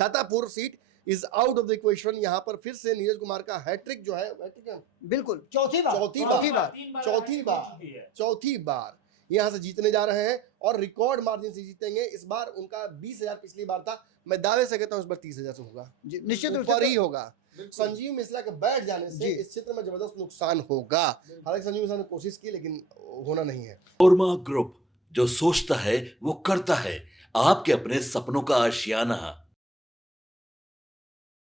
Chhatapur seat is out of the equation. यहाँ पर फिर से नीरज कुमार का हैट्रिक जो है, बिल्कुल चौथी बार यहाँ से जीतने जा रहे हैं और रिकॉर्ड मार्जिन से जीतेंगे। इस बार उनका 20,000 पिछली बार था, मैं दावे से कहता हूँ इस बार 30,000 से होगा, निश्चित रूप से से ही होगा। संजीव मिश्रा के बैठ जाने से इस क्षेत्र में जबरदस्त नुकसान होगा। हालांकि संजीव मिश्रा ने कोशिश की लेकिन होना नहीं है। ओरमा ग्रुप, जो सोचता है वो करता है, आपके अपने सपनों का आशियाना।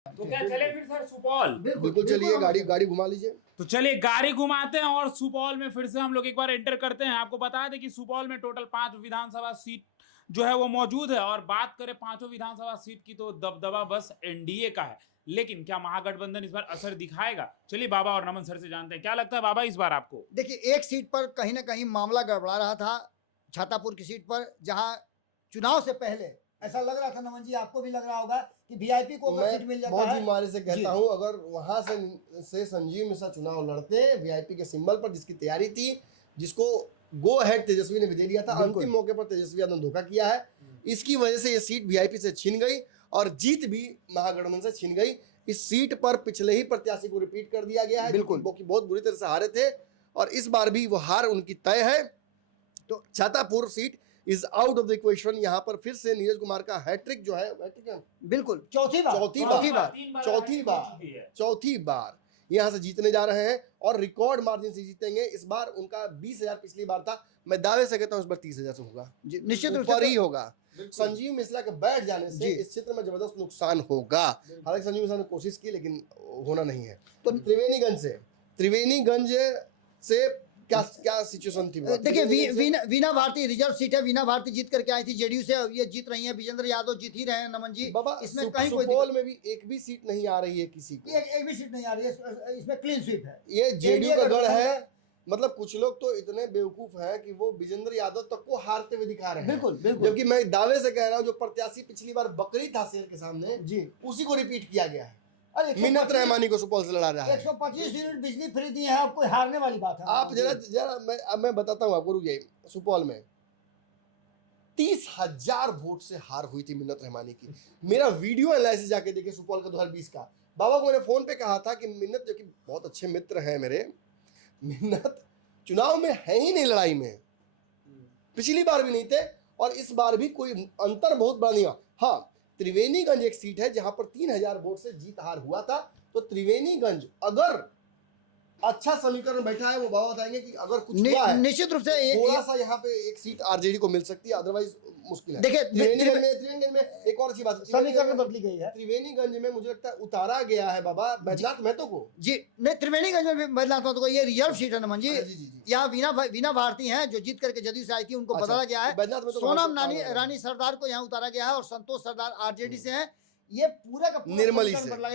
तो क्या चले फिर सर सुपौल? बिल्कुल चलिए, गाड़ी घुमा लीजिए। तो चलिए गाड़ी घुमाते हैं और सुपौल में फिर से हम लोग एक बार एंटर करते हैं। आपको बता दें कि सुपौल में टोटल 5 विधानसभा सीट जो है वो मौजूद है, और बात करें 5 विधानसभा सीट की तो दबदबा बस एनडीए का है। लेकिन क्या महागठबंधन इस बार असर दिखाएगा? चलिए बाबा और नमन सर से जानते हैं, क्या लगता है बाबा इस बार आपको? देखिए, एक सीट पर कहीं ना कहीं मामला गड़बड़ा रहा था, छातापुर की सीट पर, जहां चुनाव से पहले ऐसा लग रहा था, नमन जी आपको भी लग रहा होगा कि वीआईपी को अगर सीट मिल जाता है। बहुत ईमानदारी से कहता हूं, अगर वहां से संजीव मिश्रा चुनाव लड़ते वीआईपी के सिंबल पर, जिसकी तैयारी थी, जिसको गो अहेड तेजस्वी ने भी दे दिया था, अंतिम मौके पर तेजस्वी यादव ने धोखा किया है। इसकी वजह से ये सीट वीआईपी से छीन गई और जीत भी महागठबंधन से छीन गई। इस सीट पर पिछले ही प्रत्याशी को रिपीट कर दिया गया है, बिल्कुल, वो बहुत बुरी तरह से हारे थे और इस बार भी वो हार उनकी तय है। तो Chhatapur seat is out of the equation. यहाँ पर फिर से नीरज कुमार का हैट्रिक जो है, बिल्कुल चौथी बार यहाँ से जीतने जा रहे हैं और रिकॉर्ड मार्जिन से जीतेंगे। इस बार उनका 20,000 पिछली बार था, मैं दावे से कहता हूँ इस बार 30,000 से होगा, निश्चित रूप से ही होगा। संजीव मिश्रा के बैठ जाने से इस क्षेत्र में जबरदस्त नुकसान होगा। हालांकि संजीव मिश्रा ने कोशिश की लेकिन होना नहीं है। तो त्रिवेणीगंज से क्या सिचुएशन थी? देखिए, वीना भारती रिजर्व सीट है, वीना भारती जीत करके आई थी जेडीयू से, ये जीत रही हैं, विजेंद्र यादव जीत ही रहे हैं। नमन जी बाबा, इसमें कहीं सुपौल में भी एक भी सीट नहीं आ रही है किसी को, एक भी सीट नहीं आ रही है, इसमें क्लीन स्वीप है। ये जेडीयू का गढ़ है। मतलब कुछ लोग तो इतने बेवकूफ हैं कि वो विजेंद्र यादव तक को हारते हुए दिखा रहे हैं। बिल्कुल। जबकि मैं दावे से कह रहा हूँ, जो प्रत्याशी पिछली बार बकरी था शेर के सामने जी, उसी को रिपीट किया गया है। मिन्नत रहमानी को सुपौल से लड़ा रहा है। 125 यूनिट बिजली फ्री दी है, अब कोई हारने वाली बात है? आप जरा मैं बताता हूँ आपको, रुकिए। सुपौल में 30,000 वोट से हार हुई थी मिन्नत रहमानी की। मेरा वीडियो एनालिसिस जाके देखिए सुपौल का 2020 का। बाबा को मैंने फोन पे कहा था कि मिन्नत, जो कि बहुत अच्छे मित्र हैं मेरे, मिन्नत चुनाव में है ही नहीं, लड़ाई में पिछली बार भी नहीं थे और इस बार भी कोई अंतर बहुत बड़ा नहीं हुआ। हाँ, त्रिवेणीगंज एक सीट है जहां पर 3,000 वोट से जीत हार हुआ था। तो त्रिवेणीगंज अगर अच्छा समीकरण बैठा है, वो बाबा बताएंगे कि अगर कुछ हुआ है, निश्चित रूप से थोड़ा सा यहाँ पे एक सीट आरजेडी को मिल सकती है, अदरवाइज मुश्किल है। देखिए, त्रिवेणीगंज में एक और अच्छी बात, समीकरण बदली गई है। त्रिवेणीगंज में मुझे लगता है उतारा गया है बाबा बैजनाथ महतो को। जी नहीं, त्रिवेणीगंज में बैजनाथ महतो को, ये रिजर्व सीट है नमन जी। यहाँ वीना भारती हैं जो जीत करके जदयू से आई थी, उनको बदला गया है। सोनम रानी सरदार को यहाँ उतारा गया है और संतोष सरदार आरजेडी से हैं। ये पूरा का पूरा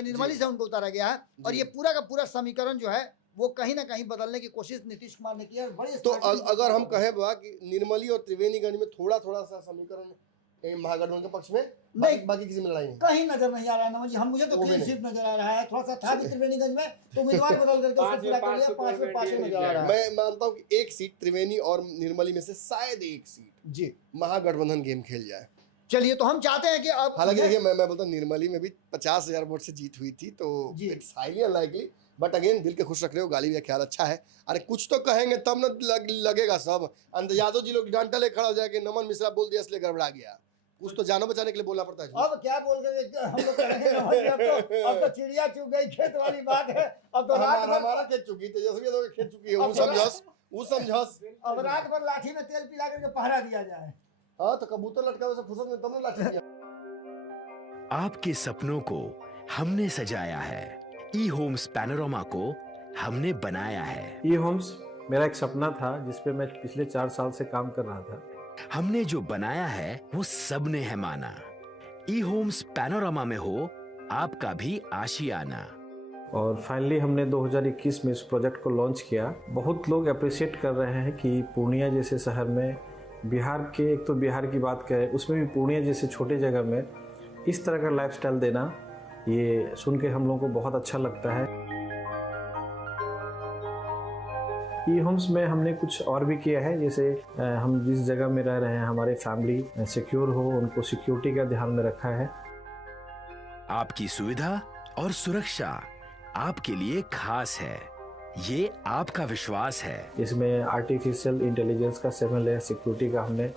निर्मली से उनको उतारा गया है और ये पूरा का पूरा समीकरण जो है वो कहीं ना कहीं बदलने की कोशिश नीतीश कुमार ने की है। बड़ी तो अगर हम कहें बाबा कि निर्मली और त्रिवेणीगंज में थोड़ा सा समीकरण महागठबंधन के पक्ष में, नहीं बाकी किसी में लड़ाई नहीं, कहीं नजर नहीं आ रहा है नमन जी। हम मुझे तो क्लीन स्वीप नजर आ रहा है। थोड़ा सा था भी त्रिवेणीगंज में, तो उम्मीदवार बदल करके उसको पूरा कर लिया। 5 में 5 नजर आ रहा है। मैं मानता हूं कि एक सीट त्रिवेणी और निर्मली में से शायद एक सीट जी महागठबंधन गेम खेल जाए। चलिए, तो हम चाहते हैं कि अब, हालांकि देखिए मैं बोलता हूं निर्मली में भी 50,000 वोट से जीत हुई थी, तो it's highly unlikely, but again दिल के खुश रख रहे हो, गाली का ख्याल अच्छा है। अरे कुछ तो कहेंगे तब न लगेगा सब। यादव जी लोग डंडा ले खड़ा हो जाएंगे, नमन मिश्रा बोल दिया इसलिए गड़बड़ा गया। कुछ तो जानो बचाने के लिए बोलना पड़ता है। अब क्या बोल गए हम लोग कहेंगे, अब तो चिड़िया चुग गई, खेत वाली बात है। अब तो हमारा खेत चुकी, तेजस्वी यादव की खेत चुकी है, वो समझस। अब रात भर लाठी में तेल पिला करके पहरा दिया जाए। हाँ, तो कबूतर लटका से फुर्सत में तब न लाठी दिया। आपके सपनों को हमने सजाया है, ई होम्स पैनोरामा को हमने बनाया है। ई होम्स मेरा एक सपना था जिसपे मैं पिछले 4 साल से काम कर रहा था। हमने जो बनाया है वो सबने है माना। ई होम्स पैनोरामा में हो आपका भी आशियाना। और फाइनली हमने 2021 में इस प्रोजेक्ट को लॉन्च किया। बहुत लोग अप्रिशिएट कर रहे हैं कि पूर्णिया जैसे शहर में, बिहार के, एक तो बिहार की बात करें उसमें भी पूर्णिया जैसे छोटे जगह में इस तरह का लाइफस्टाइल देना, ये सुन के हम लोगों को बहुत अच्छा लगता है। ई होम्स में हमने कुछ और भी किया है, जैसे हम जिस जगह में रह रहे हैं हमारे फैमिली सिक्योर हो, उनको सिक्योरिटी का ध्यान में रखा है। आपकी सुविधा और सुरक्षा आपके लिए खास है, ये आपका विश्वास है। इसमें आर्टिफिशियल इंटेलिजेंस का 7 लेयर सिक्योरिटी का हमने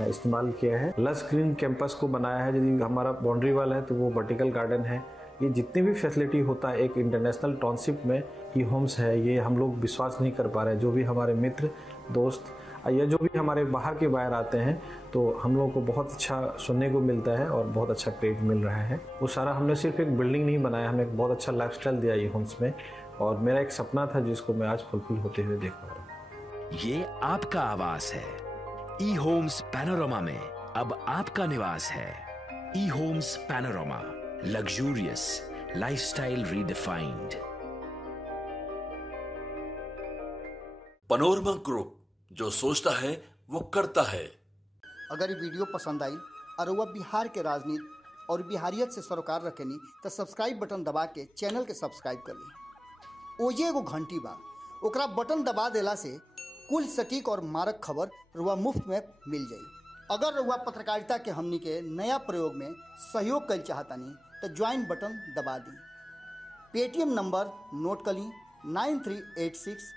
इस्तेमाल किया है। लस ग्रीन कैंपस को बनाया है। यदि हमारा बाउंड्री वाल है तो वो वर्टिकल गार्डन है। ये जितनी भी फैसिलिटी होता है एक इंटरनेशनल टाउनशिप में, ई होम्स है, ये हम लोग विश्वास नहीं कर पा रहे हैं। जो भी हमारे मित्र दोस्त या जो भी हमारे बाहर के बाहर आते हैं तो हम लोगों को बहुत अच्छा सुनने को मिलता है और बहुत अच्छा क्रेडिट मिल रहा है। वो सारा हमने सिर्फ एक बिल्डिंग नहीं बनाया, हमें एक बहुत अच्छा लाइफस्टाइल दिया ई होम्स में, और मेरा एक सपना था जिसको मैं आज फुलफिल होते हुए देख पा रहा हूँ। ये आपका आवास है। ई होम्स पैनोरामा में अब आपका निवास है। E Homes Panorama, luxurious lifestyle redefined. Panorama group, जो सोचता है वो करता है। अगर ये वीडियो पसंद आई और वह बिहार के राजनीति और बिहारियत से सरोकार रखेनी तो सब्सक्राइब बटन दबा के चैनल के सब्सक्राइब कर ली। ओजे एगो घंटी बा, ओकरा बटन दबा देला से कुल सटीक और मारक खबर रुआ मुफ्त में मिल जाई। अगर रुआ पत्रकारिता के हमनी के नया प्रयोग में सहयोग कर चाहतानी तो ज्वाइन बटन दबा दी। पेटीएम नंबर नोट कर ली 9386